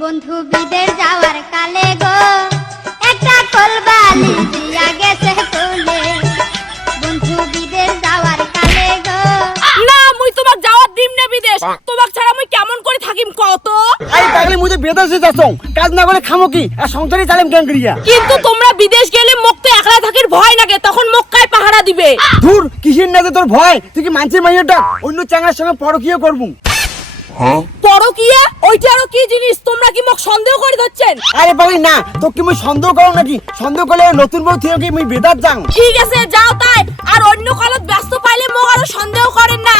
বন্ধু বিদের যাওয়ার কালে গো একটা কলবালি দিয়া গেছে কোলে বন্ধু বিদের যাওয়ার কালে গো। না মুই তোমাক যাওয়ার দিম না বিদেশ তোমাক ছাড়া মুই কেমন করে থাকিম কত আই পাগলি মুই তো বেদাসে যাচ্ছ কাজ না করে খামো কি? আর সংসারই চালাম কেন করিয়া? কিন্তু তোমরা বিদেশ গেলে মোক তো একলা থাকির ভয় লাগে তখন মোক কায় পাহারা দিবে। ধুর কিসের না যে তোর ভয়? তুই কি মানছিস মাইয়াটা অন্য চাঙ্গার সঙ্গে পরকীয় করব। পরকিয়া? ওইটা আরও কি জিনিস? তোমরা কি মোক সন্দেহ করে ধরছেন? আরে পাগলি না তোকে কি মুই সন্দেহ করো নাকি? সন্দেহ করলে নতুন বউ থেকে কি মুই বেদাত যাং ঠিক আছে যাও তাই। আর অন্য কালত ব্যস্ত পাইলে মোক আরও সন্দেহ করেন না।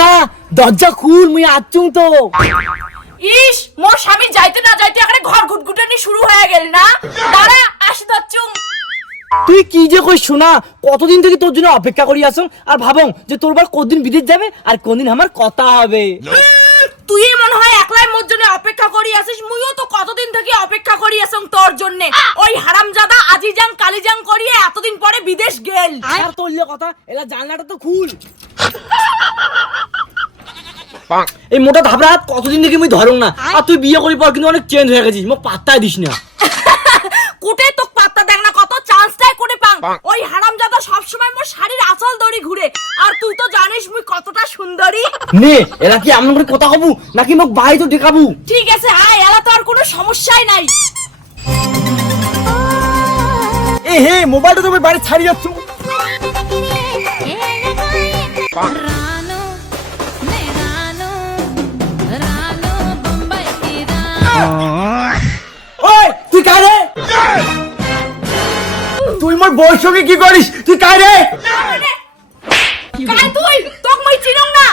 oh দরজা খুল মুই আচ্ছুং তো। ইস মোর স্বামী যাইতে না যাইতে এখানে ঘর ঘুটঘুটানি শুরু হয়ে গেল না? দাঁড়া আসি দচ্ছুম তুই কি যে কই শোনা? কতদিন থেকে তোর জন্য অপেক্ষা করি আসুন আর ভাবং যে তোর বার কদিন বিদেশ যাবে? আর কোনদিন আমার কথা হবে? তুই মনে হয় একলাই মোর জন্য অপেক্ষা করি আসিস মুইও তো কতদিন থেকে অপেক্ষা করি আসং তোর জন্য। ওই হারামজাদা আজিজাং কালিজাং করিয়ে এতদিন পরে বিদেশ গেল। আর তোর লিয়ে কথা এলা জানলাটা তো খুল। এই মোটা ধাবরা হাত কতদিন থেকে আমি ধরং না। আর তুই বিয়ে করি পর কিন্তু অনেক চেঞ্জ হয়ে গেছিস মোক পাত্তাই দিস না। কুটে তো পাত্তা দেখ না কত চান্সটাই করে পাং ওই হারামজাদা সবসময় মোর শাড়ির আঁচল দড়ি ঘুরে। আর তুই তো জানিস মুই কতটা সুন্দরী। নে এলা কি এমন করে কথা হবু নাকি মোক বাড়ি তো দেখাবু? ঠিক আছে আয় এলা তো আর কোনো সমস্যাই নাই। এ হে মোবাইলটা তুমি বাড়ি ছাড়ি যাচ্ছ। ওই তুই কাই রে তুই মোর বউর সঙ্গে কি করিস? তুই কাই রে কাই তুই? তোক মুই চিনং না।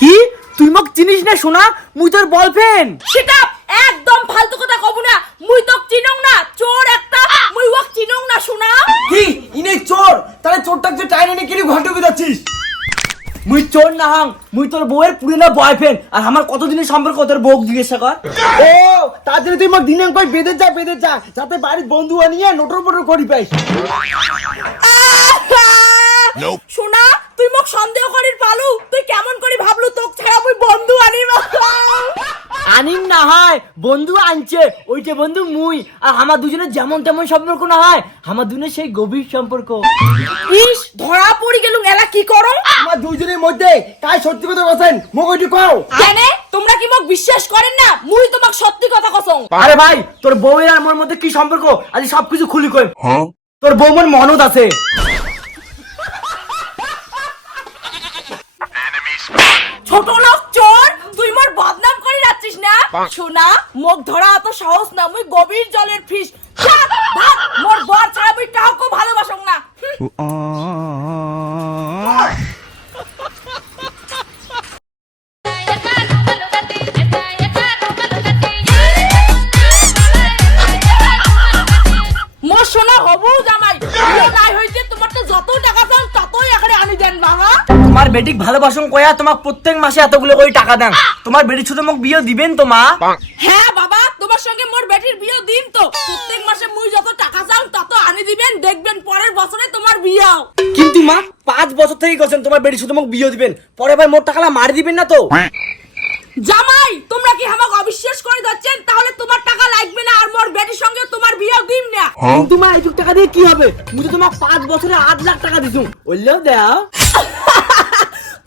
কি? তুই মোক চিনিস না শোনা মুই তোর বলফ্রেন্ড সেটা একদম ফালতু কথা কব না। মুই তোক চিনং না। চোর একটা। মুই ওয়াক চিনং না শোনা কি? ইনে চোর? তাহলে চোরটাকে টাইনে নিয়ে কিনে ঘণ্টা যাচ্ছিস? মুই চোর না হাং মুই তোর বউয়ের পুরিনা বয়ফ্রেন্ড আর আমার কতদিনের সম্পর্ক তোর বউ জিজ্ঞাসা কর। ও তার জন্য তুই মোক দিনে কই বেঁধে যা বেঁধে যা যাতে বাড়ির বন্ধু আনিয়ে নোটর পটর করি পাই। শোনা তুই মোক সন্দেহ করির পালু তুই কেমন করে ভাবলু তোক ছাড়া মুই বন্ধু আনিব আনিম না হয় বন্ধু আনছে ওইটা বন্ধু মুই আর আমার দুজনের যেমন তেমন সম্পর্ক না হয় আমার দুজনের সেই গভীর সম্পর্ক। ইস ধরা পড়ি গেলুম এলা কি করো? আমার দুজনের মধ্যে কাই সত্যি কথা বলছেন মোক ওইটি কও। কেনে? তোমরা কি মোক বিশ্বাস করেন না? মুই তোমাক সত্যি কথা কসং। আরে ভাই তোর বউয়ের আর মোর মধ্যে কি সম্পর্ক? আজ সবকিছু খুলি কই। তোর বউ মোর মনত আছে ছোট লোক চোর তুই মোর বদনাম করে যাচ্ছিস না শোনা মুখ ধরা এত সহজ না মুই গভীর জলের ফিস। ভাগ, মোর বর ছাড়া মুই কাউকে ভালোবাসং না। মোর সোনা হবু জামাই নাই হইতে তোমার তো যত টাকা চান ততই এখানে আনি দেন বাবা। তোমার বেটিক ভালোবাসন কয়া তোমাক প্রত্যেক মাসে এতগুলো করে টাকা দেন। তোমার বেটি শুধু মোক বিয়ে দিবেন তো মা? হ্যাঁ বাবা তোমার সঙ্গে মোর বেটির বিয়ে দিন তো। প্রত্যেক মাসে মুই যত টাকা চান তত আনি দিবেন দেখবেন পরের বছরে তোমার বিয়ে কিন্তু মা পাঁচ বছর থেকে গেছেন তোমার বেটি শুধু মোক বিয়ে দিবেন। পরে ভাই মোট টাকালা মারি দিবেন না তো? জামাই তোমরা কি আমাকে অবিশ্বাস করে যাচ্ছেন তাহলে তোমার টাকা লাগবে না আর মোর বেটির সঙ্গে তোমার বিয়ে দিন না। কিন্তু মা এইটুক টাকা দিয়ে কি হবে? মুই তো তোমাক পাঁচ বছরে আট লাখ টাকা দিছু বললেও দাও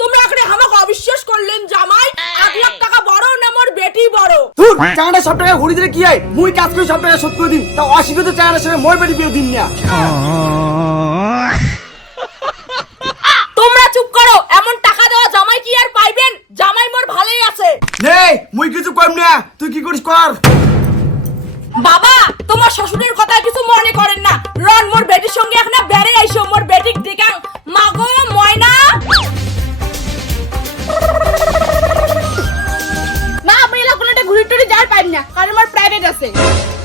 তোমরা এখানে আমাকে অবিশ্বাস করলেন জামাই আট লাখ টাকা বড় না মোর বেটি বড়। তুই চাঁড়া সব টাকা ঘুরি দিলে কি হয়? মুই কাজ করে সব টাকা শোধ করে দিন তা অশিক্ষিত চাঁড়ার সঙ্গে মোর বেটি বিয়ে দিন না। তোমরা চুপ করো এমন টাকা দেওয়া জামাই কি আর পাইবেন? জামাই মোর ভালোই আছে। নে মুই কিছু কম না। তুই কি করিস কর। বাবা তোমার শ্বশুরের কথা কিছু মনে করেন না। রন মোর বেটির সঙ্গে এখন বেড়ে আইসো মোর বেটিক দেখাং মাগো ময়না। আছে।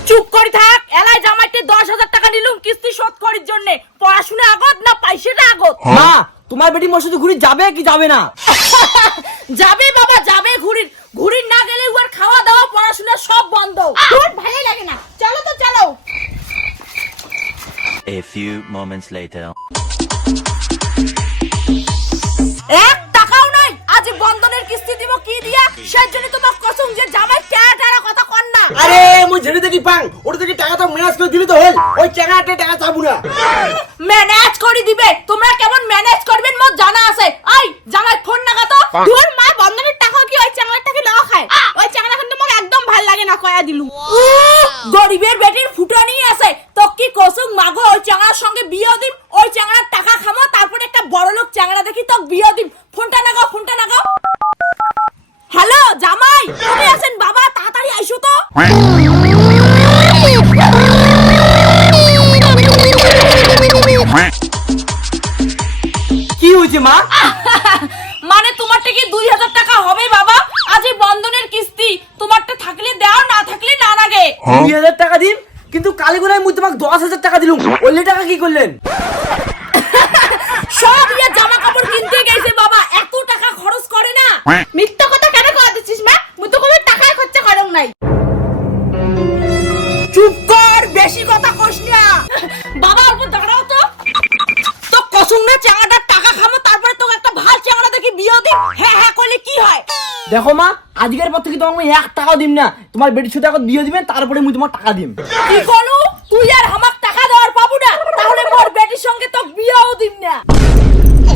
চুপ করে থাক এলাই জামাইতে দশ হাজার টাকা নিলুম কিস্তি শোধ করার জন্য। পড়াশোনা আগত না পয়সাটা আগত? মা তোমার বেটি মোর সাথে ঘুরি যাবে কি যাবে না? যাবে বাবা যাবে ঘুরির। ঘুরির না গেলে উয়ার খাওয়া দাওয়া পড়াশোনা সব বন্ধ। তোর ভালো লাগে না। চলো তো চলো। A few moments later. এক টাকাও নাই। আজ বন্ধনের কিস্তি দিব কি দিয়া? সেই জন্য তোমার কসম যে জামাই টেরা টেরা কথা আরে মুই ঝেড়ে দেখি পাং ওটা থেকে টাকা তো ম্যানেজ করে দিলে তো হল। ওই টাকাটা টাকা চাবু না। ম্যানেজ করে দিবে। তোমরা কেমন ম্যানেজ করবেন মোর জানা আছে। আই জামাই ফোন না তো তোর মা বন্ধনের টাকা কি ওই চ্যাংড়ার টাকা না খায়? ওই চ্যাংড়া কিন্তু মোক একদম ভালো লাগে না কয়া দিলু। গরিবের বেটির দুই হাজার টাকা দিন কিন্তু কালীগুড়ায় মুই তোমাকে দশ হাজার টাকা দিলুম। ওই টাকা কি করলেন? সব ইয়ে জামা কাপড় কিনতে গেছে বাবা এত টাকা খরচ করে না। মিথ্যা করলে কি হয়? দেখো মা আজকের পর থেকে তোমাকে এক টাকাও দিম না। তোমার বেটি সাথে এখন দিয়ে দিবেন তারপরে আমি তোমার টাকা দিম। কি করো তুই আর আমার টাকা দেওয়ার পাবো না তাহলে মোর বেটির সঙ্গে তো বিয়েও দিম না।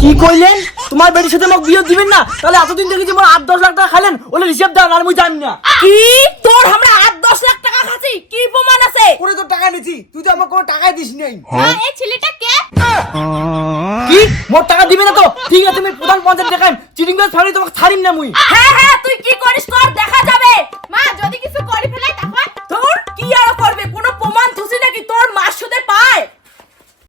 কি কইলেন? তোমার বেটির সাথে আমাকে বিয়ে দিবেন না? তাহলে এতদিন থেকে যে মোর আট দশ লাখ টাকা খালেন ওলে হিসেব দাও আর আমি জানি না। কি? তোর আমরা টাকা কি প্রমাণ আছে? ওরে তো টাকা নিছি তুই তো আমাকে কোনো টাকাই দিস নাই। মা এই ছেলেটা কে? কি? মোর টাকা দিবে না তো? ঠিক আছে তুমি প্রধান পঞ্চায়েত দেখাই চিটিং করে ছাড়ি তোমাকে ছাড়িম না মুই। হ্যাঁ হ্যাঁ তুই কি করিস কর দেখা।